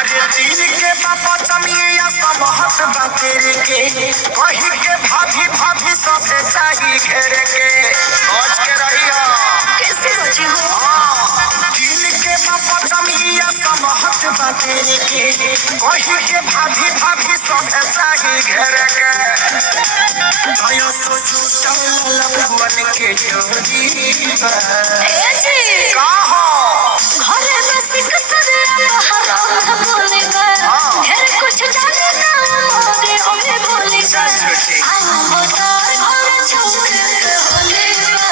अरे दिल के बाबा चमिया सब हट बातेरे के कही के भाभी भाभी सबे चाही घेर के सोच के रहियो कैसे बची हो दिल के बाबा चमिया सब हट बातेरे के कही के भाभी भाभी सबे चाही घेर के आयो सोचू चल लखवन के जोड़ी बा ए जी का हो घरे में सिख सदरा हराम बोले बा ढेर कुछ जाने ना मोरे ओमे बोले बा हम बता घर छोड़ के होले बा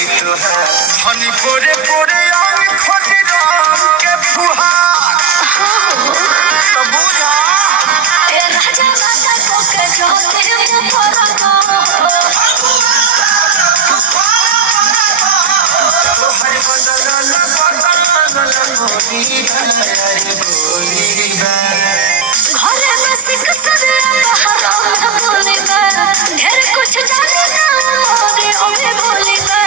हनी पोरे पोरे आंग खोटी राम के फुहार तो बुझा ए राजा माता को के जोते ऊपर को हर बदल गोली घरे में सिख सदरा हराम बोले बा ढेर कुछ जाने ना मोरे ओमे बोले बा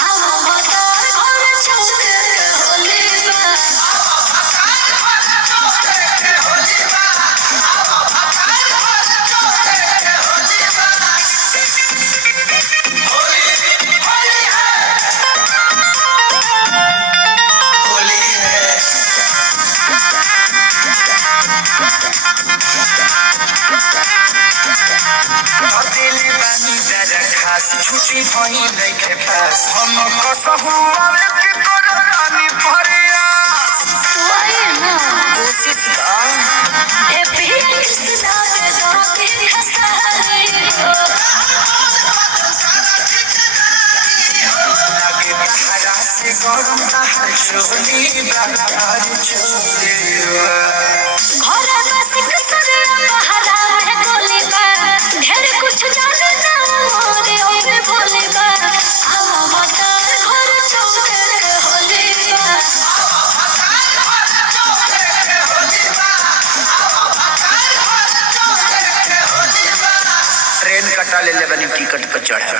हम बता घर छोड़ के होले बा छुट्टी भई नइखे पास हम कसहु आवे के कर रानी प्रयास वाये ना कोशिश कर ए पिया कृष्णा के दोती खसहरी लागे बहरा से गरम नहर चोली बहार चोली घरे में सिख सदरा हराम है गोली बा ढेर कुछ जाने ना मोरे ओमे बोले बा हम बता घर छोड़ के होले बा ट्रेन कटा ले बनी टिकट पर चढ़ा